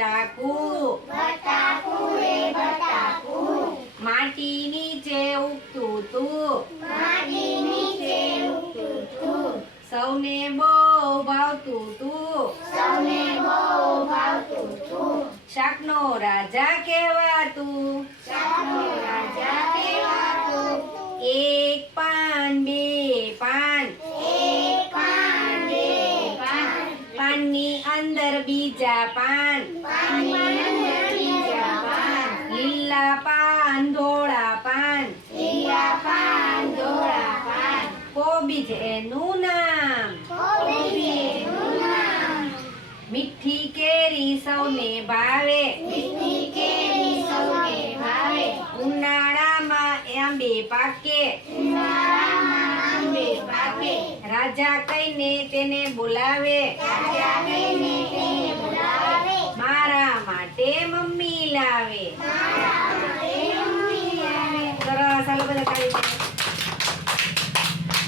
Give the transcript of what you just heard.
બટાકુ. માટી નીચે ઉગતું તું. નીચે સૌને બહુ ભાવતું તું. સૌને શાકનો રાજા કહેવાતું. એક પાન બે પાન પાનની અંદર બીજા પાન. લીલા પાન, ધોળા પાન. પાન ધોળા પાન કોબીજ એનું નામ? મીઠી કેરી સૌને ભાવે. ઉનાળામાં આંબે પાકે. રાજા કહીને તેને બોલાવે. રાજા મારા માટે મમ્મી લાવે. સરસ હાલો બધા